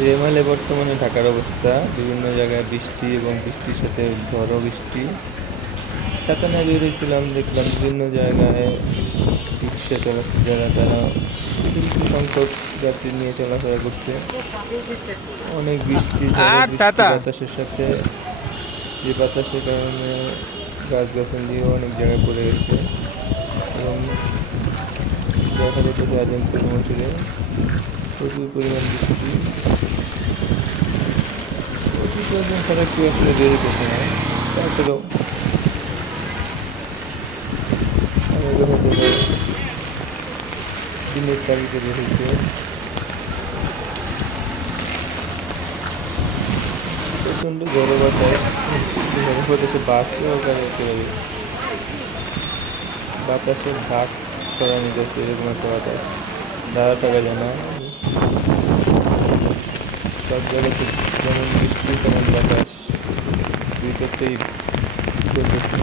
রেমালে বর্তমানে ঢাকার অবস্থা বিভিন্ন জায়গায় বৃষ্টি এবং বৃষ্টির সাথে ঝড়ো বৃষ্টি। ছাতা নিয়ে বেরিয়েছিলাম, দেখলাম বিভিন্ন জায়গায় রিক্সা চালাচ্ছে যারা, তারা কিছু কিছু সংখ্যক যাত্রী নিয়ে চলাফেরা করছে। অনেক বৃষ্টি, ঝড়ো আর বৃষ্টি ছাতা বাতাসের সাথে, যে বাতাসের কারণে গাছগাছালিও অনেক জায়গায় পড়ে গেছে এবং দেখা যেতেছে আজমপুর মৌচুরে প্রচুর পরিমাণ বৃষ্টি। অতি প্রয়োজন ছাড়া কেউ আসলে বের হতেছে না, তারপরেও আমাদের হয়তো দিনের তারিখে বের হয়েছে। প্রচণ্ড ঝড়ো বাতাস, বাতাসে বাসও চলে যাবে, বাতাসে বাস সরানো যাচ্ছে এরকম একটা বাতাস, দাঁড়া থাকা যায় না। সব জায়গাতে যেমন বৃষ্টি তেমন বাতাস, দুইটাতেই চলতেছে।